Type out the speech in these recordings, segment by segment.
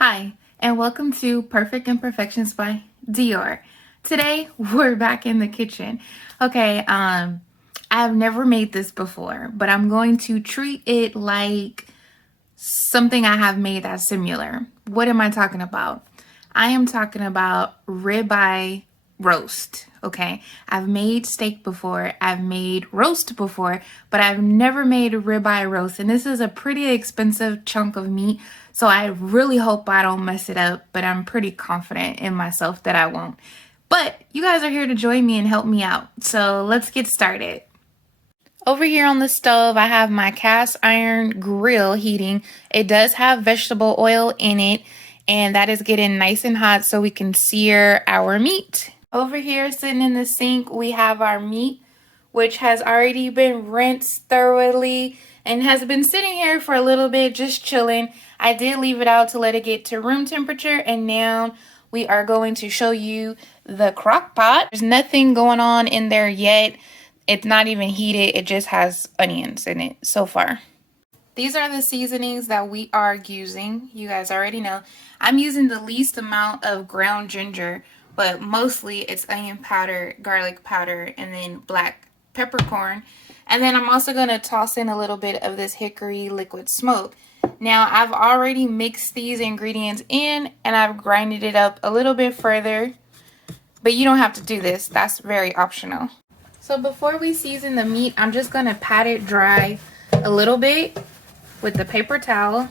Hi, and welcome to Perfect Imperfections by Dior. Today, we're back in the kitchen. Okay, I've never made this before, but I'm going to treat it like something I have made that's similar. What am I talking about? I am talking about ribeye roast. Okay, I've made steak before, I've made roast before, but I've never made ribeye roast, and this is a pretty expensive chunk of meat, so I really hope I don't mess it up, but I'm pretty confident in myself that I won't. But you guys are here to join me and help me out, so let's get started. Over here on the stove, I have my cast iron grill heating. It does have vegetable oil in it, and that is getting nice and hot so we can sear our meat. Over here, sitting in the sink, we have our meat, which has already been rinsed thoroughly and has been sitting here for a little bit, just chilling. I did leave it out to let it get to room temperature, and now we are going to show you the crock pot. There's nothing going on in there yet. It's not even heated. It just has onions in it so far. These are the seasonings that we are using. You guys already know. I'm using the least amount of ground ginger, but mostly it's onion powder, garlic powder, and then black peppercorn. And then I'm also going to toss in a little bit of this hickory liquid smoke. Now, I've already mixed these ingredients in, and I've grinded it up a little bit further. But you don't have to do this. That's very optional. So before we season the meat, I'm just going to pat it dry a little bit with the paper towel.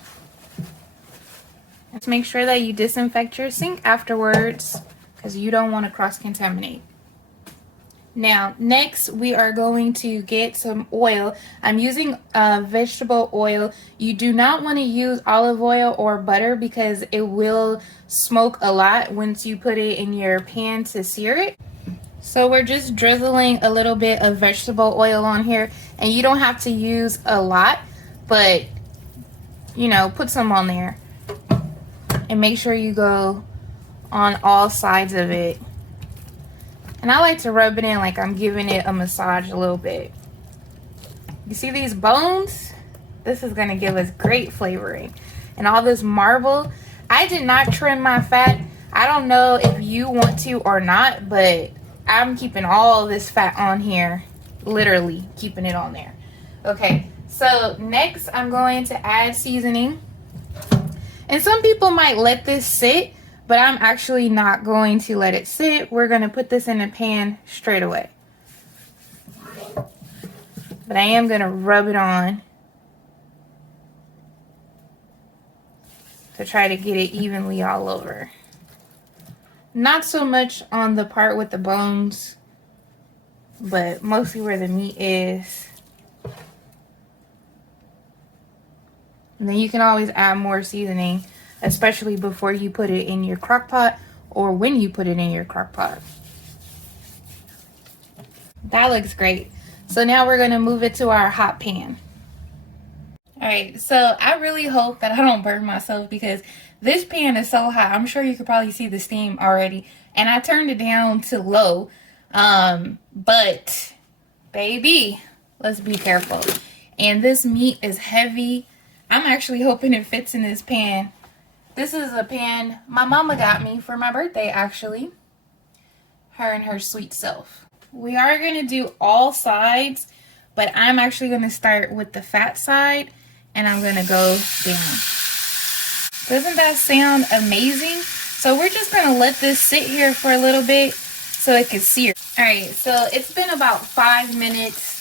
Just make sure that you disinfect your sink afterwards because you don't want to cross-contaminate. Now, next we are going to get some oil. I'm using vegetable oil. You do not want to use olive oil or butter because it will smoke a lot once you put it in your pan to sear it. So we're just drizzling a little bit of vegetable oil on here, and you don't have to use a lot, but you know, put some on there and make sure you go on all sides of it. And I like to rub it in like I'm giving it a massage a little bit. You see these bones? This is going to give us great flavoring. And all this marble. I did not trim my fat. I don't know if you want to or not, but I'm keeping all this fat on here. Literally keeping it on there. Okay, so next I'm going to add seasoning. And some people might let this sit, but I'm actually not going to let it sit. We're going to put this in the pan straight away. But I am going to rub it on to try to get it evenly all over. Not so much on the part with the bones, but mostly where the meat is. And then you can always add more seasoning, especially before you put it in your crock pot or when you put it in your crock pot. That looks great. So now we're going to move it to our hot pan. Alright, so I really hope that I don't burn myself because this pan is so hot. I'm sure you could probably see the steam already. And I turned it down to low. But, baby, let's be careful. And this meat is heavy. I'm actually hoping it fits in this pan. This is a pan my mama got me for my birthday, actually. Her and her sweet self. We are going to do all sides, but I'm actually going to start with the fat side, and I'm going to go down. Doesn't that sound amazing? So we're just going to let this sit here for a little bit so it can sear. Alright, so it's been about 5 minutes.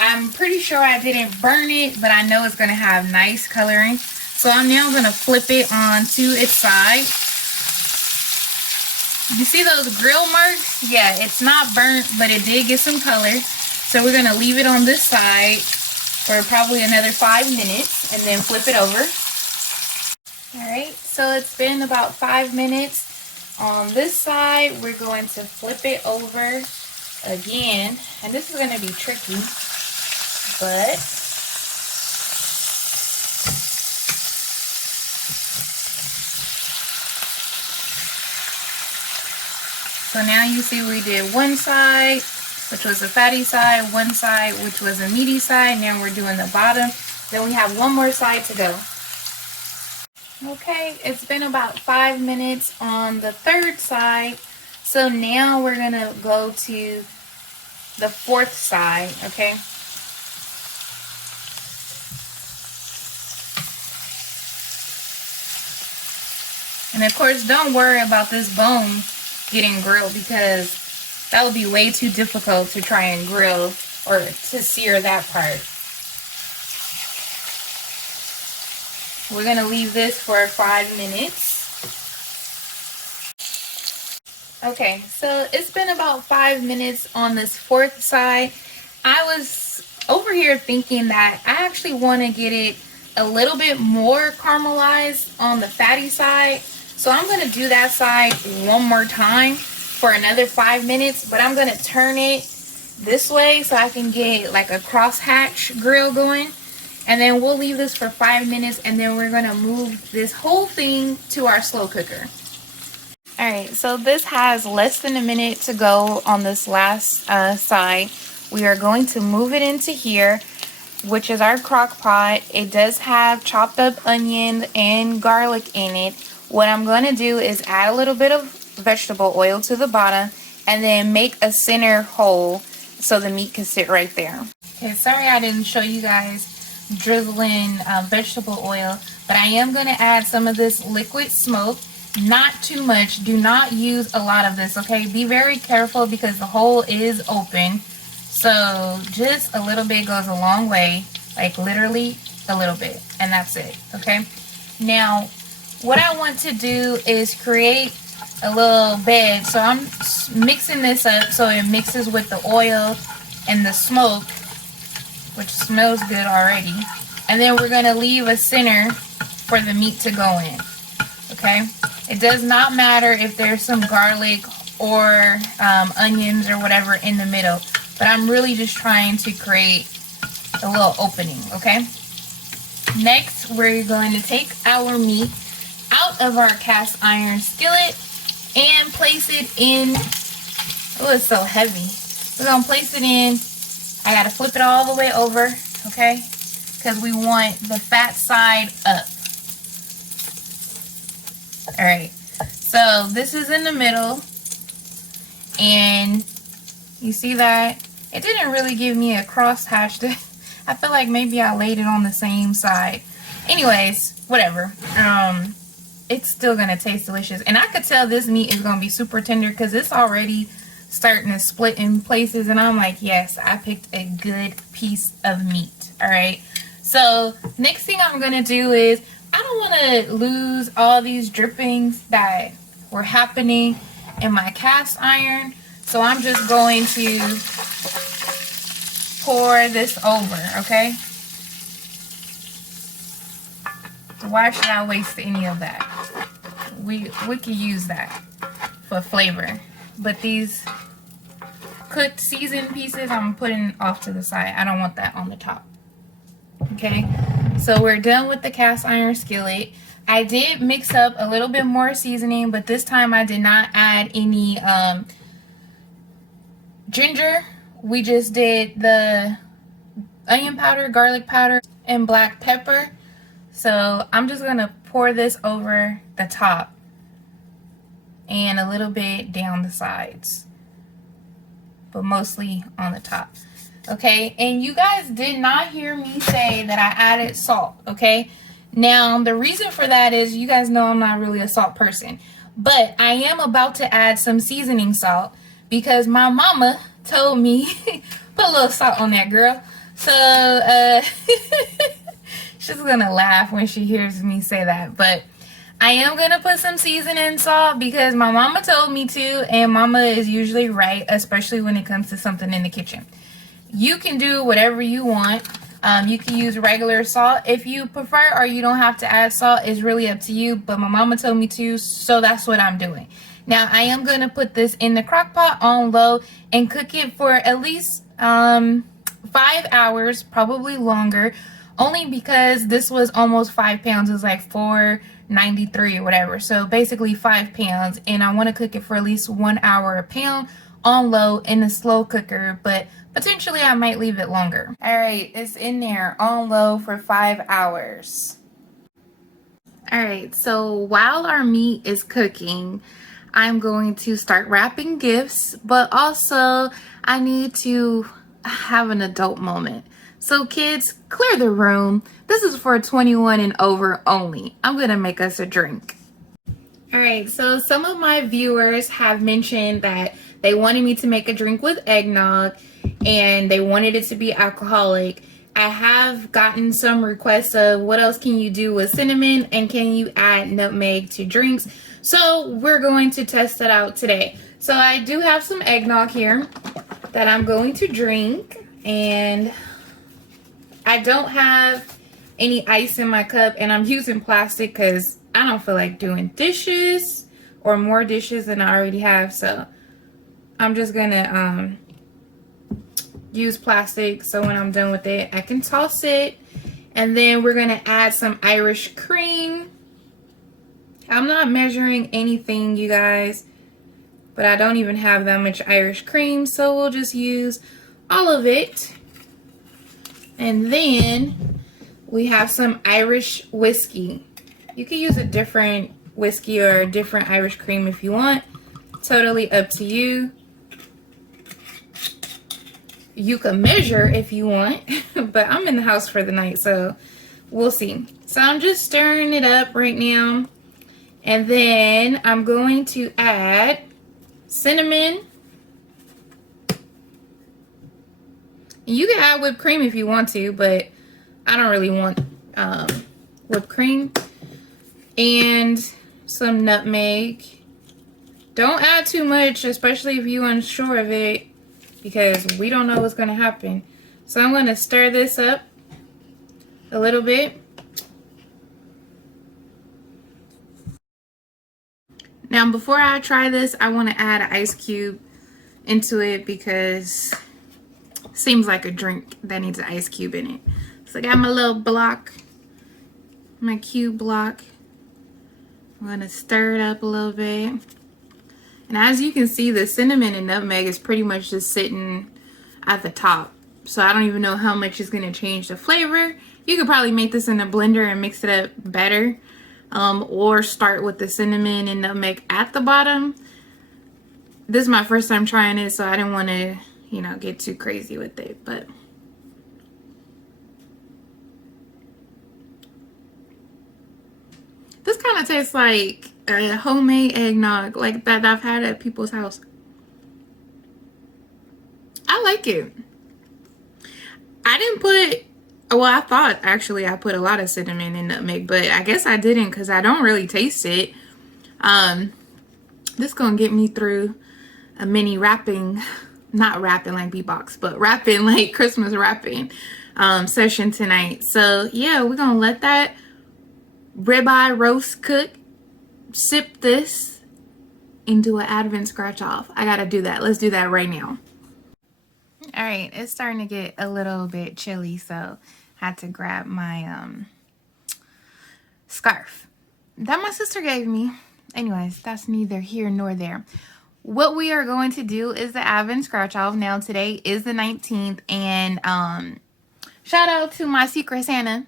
I'm pretty sure I didn't burn it, but I know it's going to have nice coloring. So I'm now going to flip it onto its side. You see those grill marks? Yeah, it's not burnt, but it did get some color. So we're going to leave it on this side for probably another 5 minutes and then flip it over. Alright, so it's been about 5 minutes. On this side, we're going to flip it over again. And this is going to be tricky, but so now you see we did one side, which was the fatty side, one side, which was the meaty side. Now we're doing the bottom. Then we have one more side to go. Okay, it's been about 5 minutes on the third side. So now we're gonna go to the fourth side, okay? And of course, don't worry about this bone getting grilled because that would be way too difficult to try and grill or to sear that part. We're gonna leave this for 5 minutes. Okay, so it's been about 5 minutes on this fourth side. I was over here thinking that I actually want to get it a little bit more caramelized on the fatty side. So I'm going to do that side one more time for another 5 minutes, but I'm going to turn it this way so I can get like a crosshatch grill going. And then we'll leave this for 5 minutes, and then we're going to move this whole thing to our slow cooker. Alright, so this has less than a minute to go on this last side. We are going to move it into here, which is our crock pot. It does have chopped up onion and garlic in it. What I'm going to do is add a little bit of vegetable oil to the bottom and then make a center hole so the meat can sit right there. Okay, sorry I didn't show you guys drizzling vegetable oil, but I am going to add some of this liquid smoke. Not too much. Do not use a lot of this, okay? Be very careful because the hole is open. So just a little bit goes a long way, like literally a little bit, and that's it, okay? Now, what I want to do is create a little bed. So I'm mixing this up so it mixes with the oil and the smoke, which smells good already. And then we're going to leave a center for the meat to go in, okay? It does not matter if there's some garlic or onions or whatever in the middle, but I'm really just trying to create a little opening, okay? Next, we're going to take our meat out of our cast iron skillet and place it in. Oh, it's so heavy. We're going to place it in. I got to flip it all the way over, okay? Because we want the fat side up. All right, so this is in the middle, and you see that it didn't really give me a crosshatch. I feel like maybe I laid it on the same side. Anyways, whatever. It's still gonna taste delicious, and I could tell this meat is gonna be super tender because it's already starting to split in places, and I'm like, yes, I picked a good piece of meat. All right, so next thing I'm gonna do is, I don't want to lose all these drippings that were happening in my cast iron. So I'm just going to pour this over, okay? So why should I waste any of that? We could use that for flavor. But these cooked seasoned pieces, I'm putting off to the side. I don't want that on the top. Okay, so we're done with the cast iron skillet. I did mix up a little bit more seasoning, but this time I did not add any ginger. We just did the onion powder, garlic powder, and black pepper. So I'm just gonna pour this over the top and a little bit down the sides, but mostly on the top. Okay, and you guys did not hear me say that I added salt, okay? Now, the reason for that is you guys know I'm not really a salt person, but I am about to add some seasoning salt because my mama told me, put a little salt on that, girl. So, she's gonna laugh when she hears me say that, but I am gonna put some seasoning salt because my mama told me to, and mama is usually right, especially when it comes to something in the kitchen. You can do whatever you want. You can use regular salt if you prefer, or you don't have to add salt. It's really up to you, but my mama told me to, so that's what I'm doing. Now, I am going to put this in the crock pot on low and cook it for at least 5 hours, probably longer, only because this was almost 5 pounds. It was like 493 or whatever, so basically 5 pounds, and I want to cook it for at least 1 hour a pound on low in the slow cooker, but potentially I might leave it longer. All right, it's in there on low for 5 hours. All right, so while our meat is cooking, I'm going to start wrapping gifts, but also I need to have an adult moment. So kids, clear the room. This is for 21 and over only. I'm gonna make us a drink. All right, so some of my viewers have mentioned that they wanted me to make a drink with eggnog and they wanted it to be alcoholic. I have gotten some requests of what else can you do with cinnamon and can you add nutmeg to drinks. So we're going to test it out today. So I do have some eggnog here that I'm going to drink, and I don't have any ice in my cup, and I'm using plastic because I don't feel like doing dishes or more dishes than I already have. So I'm just gonna use plastic so when I'm done with it I can toss it. And then we're gonna add some Irish cream. I'm not measuring anything, you guys, but I don't even have that much Irish cream, so we'll just use all of it. And then we have some Irish whiskey. You can use a different whiskey or a different Irish cream if you want. Totally up to you. You can measure if you want, but I'm in the house for the night, so we'll see. So I'm just stirring it up right now. And then I'm going to add cinnamon. You can add whipped cream if you want to, but I don't really want whipped cream. And some nutmeg. Don't add too much, especially if you're unsure of it, because we don't know what's going to happen. So I'm going to stir this up a little bit. Now, before I try this, I want to add an ice cube into it because it seems like a drink that needs an ice cube in it. So I got my little block, my cube block. I'm going to stir it up a little bit. And as you can see, the cinnamon and nutmeg is pretty much just sitting at the top. So I don't even know how much is going to change the flavor. You could probably make this in a blender and mix it up better. Or start with the cinnamon and nutmeg at the bottom. This is my first time trying it, so I didn't want to, you know, get too crazy with it. But this kind of tastes like a homemade eggnog, like that I've had at people's house. I like it. I didn't put, well, I thought actually I put a lot of cinnamon and nutmeg, but I guess I didn't because I don't really taste it. This gonna get me through a mini wrapping, not wrapping like beatbox, but wrapping like Christmas wrapping session tonight. So yeah, we're gonna let that ribeye roast cook. Sip this and do an Advent scratch off. I gotta do that. Let's do that right now. All right, it's starting to get a little bit chilly, so I had to grab my scarf that my sister gave me. Anyways, that's neither here nor there. What we are going to do is the Advent scratch off. Now today is the 19th, and shout out to my Secret Santa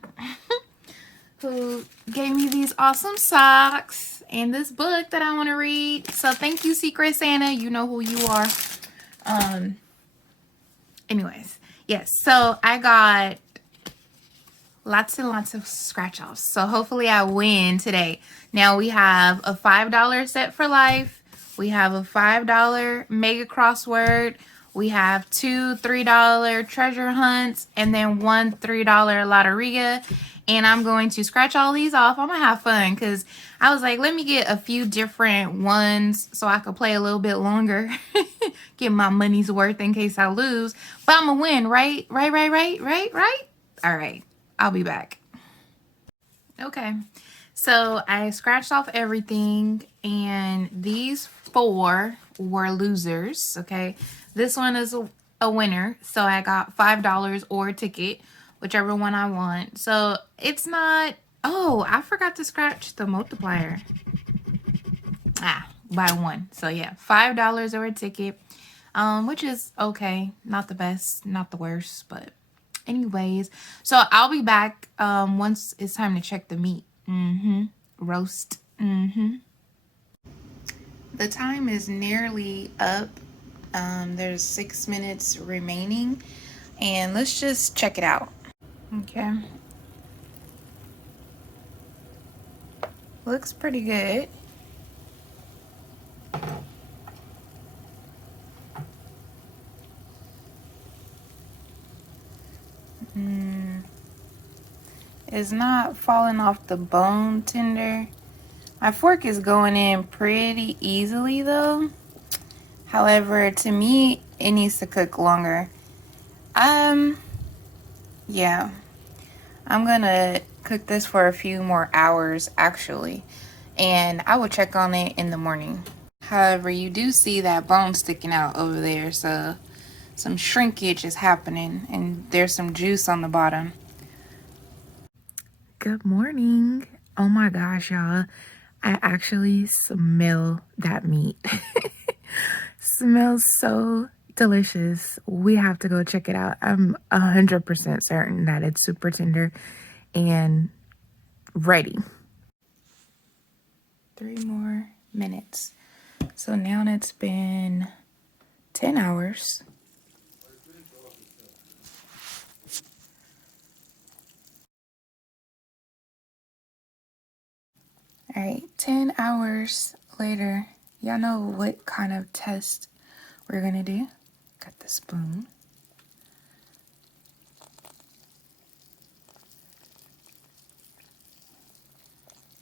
who gave me these awesome socks and this book that I want to read. So thank you, Secret Santa. You know who you are. Anyways, yes. So I got lots and lots of scratch offs. So hopefully I win today. Now we have a $5 set for life. We have a $5 mega crossword. We have two $3 treasure hunts and then one $3 lotteria. And I'm going to scratch all these off. I'm going to have fun because I was like, let me get a few different ones so I could play a little bit longer. Get my money's worth in case I lose. But I'm going to win, right? Right? All right. I'll be back. Okay. So I scratched off everything. And these 4 were losers. Okay. This one is a winner. So I got $5 or a ticket, whichever one I want. So it's not, oh, I forgot to scratch the multiplier. By 1. So yeah, $5 or a ticket, which is okay. Not the best, not the worst, but anyways. So I'll be back once it's time to check the meat. roast. The time is nearly up. There's 6 minutes remaining, and let's just check it out. Okay. Looks pretty good. It's not falling off the bone tender. My fork is going in pretty easily though. However, to me, it needs to cook longer. Yeah. I'm gonna cook this for a few more hours actually. And I will check on it in the morning. However, you do see that bone sticking out over there, so some shrinkage is happening and there's some juice on the bottom. Good morning. Oh my gosh, y'all. I actually smell that meat. Smells so delicious. We have to go check it out. I'm 100% certain that it's super tender and ready. 3 more minutes. So now it's been 10 hours. All right, 10 hours later. Y'all know what kind of test we're gonna do? Got the spoon.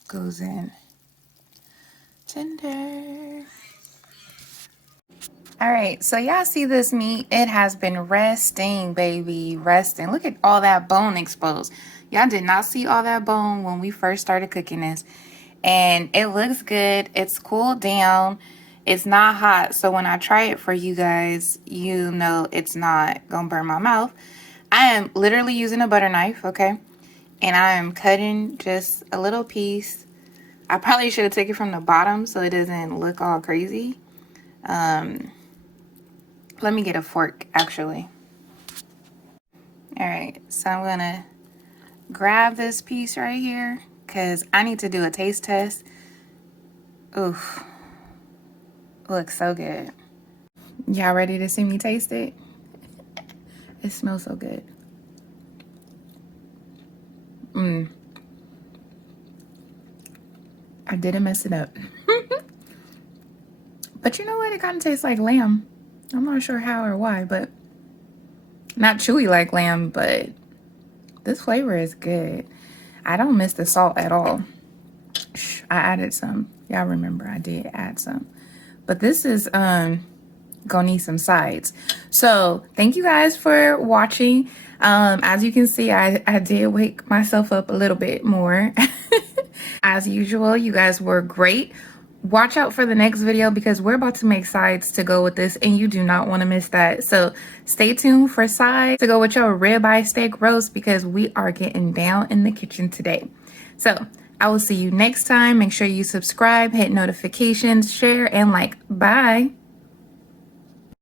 Goes in. Tender. All right, so y'all see this meat? It has been resting, baby, resting. Look at all that bone exposed. Y'all did not see all that bone when we first started cooking this. And it looks good. It's cooled down. It's not hot. So when I try it for you guys, you know it's not gonna burn my mouth. I am literally using a butter knife, okay? And I am cutting just a little piece. I probably should have taken it from the bottom so it doesn't look all crazy. Let me get a fork, actually. All right, so I'm gonna grab this piece right here because I need to do a taste test. Oof, looks so good. Y'all ready to see me taste it? It smells so good. I didn't mess it up. But you know what? It kind of tastes like lamb. I'm not sure how or why, but not chewy like lamb, but this flavor is good. I don't miss the salt at all. I added some. Y'all remember I did add some. But this is gonna need some sides. So thank you guys for watching. As you can see, I did wake myself up a little bit more. As usual, you guys were great. Watch out for the next video because we're about to make sides to go with this and you do not want to miss that. So stay tuned for sides to go with your ribeye steak roast because we are getting down in the kitchen today. So I will see you next time. Make sure you subscribe, hit notifications, share, and like. Bye.